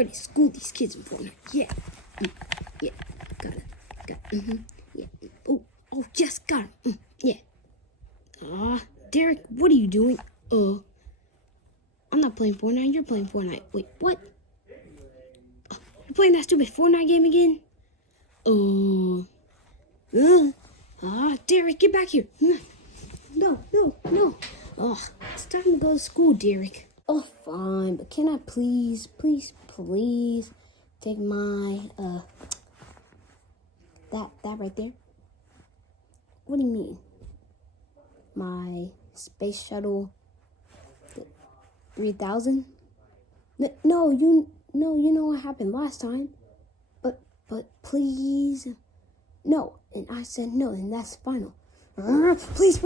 ready to school these kids in Fortnite. Yeah. Yeah. Got it. Yeah. Oh, yes, got him. Yeah. Derek, what are you doing? I'm not playing Fortnite. You're playing Fortnite. Wait, what? You're playing that stupid Fortnite game again? Derek, get back here. No. It's time to go to school, Derek. Oh, fine, but can I please take my, that right there? What do you mean? My space shuttle 3000? No, you know what happened last time. But please. No, and I said no, and that's final. Please.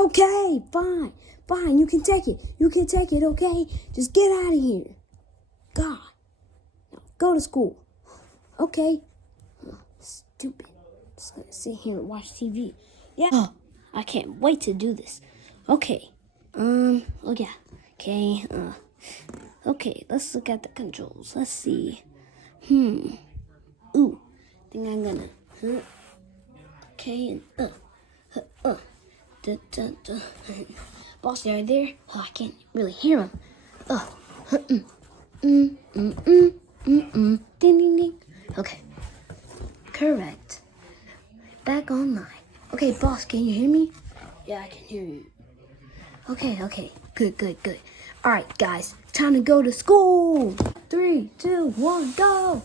Okay, fine. You can take it. Okay, just get out of here. God, now go to school. Okay. Stupid. Just gonna sit here and watch TV. Yeah. Oh, I can't wait to do this. Okay. Oh yeah. Okay. Okay, let's look at the controls. Let's see. Think I'm gonna. Okay, and Boss, are you there? Oh, I can't really hear him. Ding. Okay, correct. Back online. Okay, boss, can you hear me? Yeah, I can hear you. Okay. Good. All right, guys, time to go to school. 3, 2, 1, go.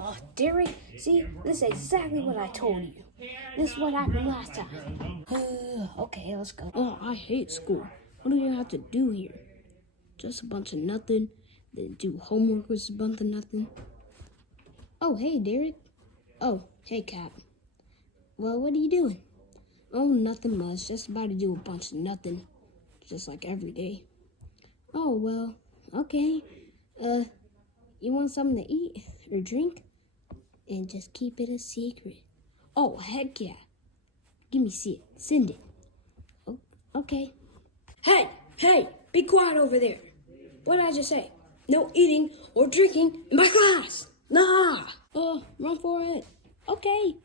Oh, Derek, see, this is exactly what I told you. This is what happened last time. Okay, let's go. Oh, I hate school. What do you have to do here? Just a bunch of nothing. Then do homework with a bunch of nothing. Oh, hey, Derek. Oh, hey, Cap. Well, what are you doing? Oh, nothing much. Just about to do a bunch of nothing. Just like every day. Oh, well, okay. You want something to eat or drink? And just keep it a secret. Oh, heck yeah. Give me it. Send it. Oh, okay. Hey, be quiet over there. What did I just say? No eating or drinking in my class. Nah. Run for it. Okay.